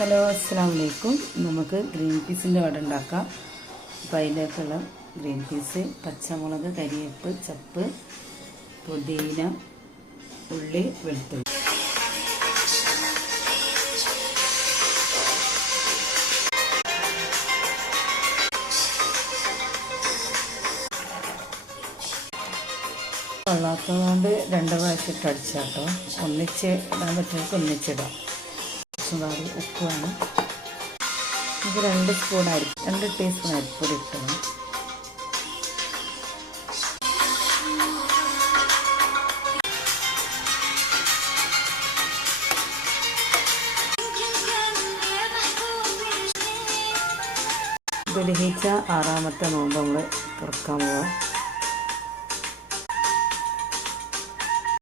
Hello, അസ്സലാമു അലൈക്കും. നമുക്ക് ഗ്രീൻ പീസിൻ്റെ വട ഉണ്ടാക്കാം. അപ്പോൾ അതിലേക്കുള്ള ഗ്രീൻ പീസ്, പച്ചമുളക്, കരിവേപ്പ്, ചപ്പ്, പുതിന, ഉള്ളി, വെളുത്തുള്ളി. കൊള്ളാത്തതുകൊണ്ട് 2 പ്രാവശ്യം ഇട്ട് അടിച്ചാട്ടോ. ഒന്നിച്ച് ഇടാൻ പറ്റുന്നവർക്ക് ഒന്നിച്ചിടാം. ഉപ്പ് വേണം. നമുക്ക് 2 ടീസ്പൂൺ അരിപ്പൊടി ഇട്ടണം. ദുൽഹിജ്ജ 6-ാമത്തെ നോമ്പ് നമ്മൾ തുറക്കാൻ പോവാം.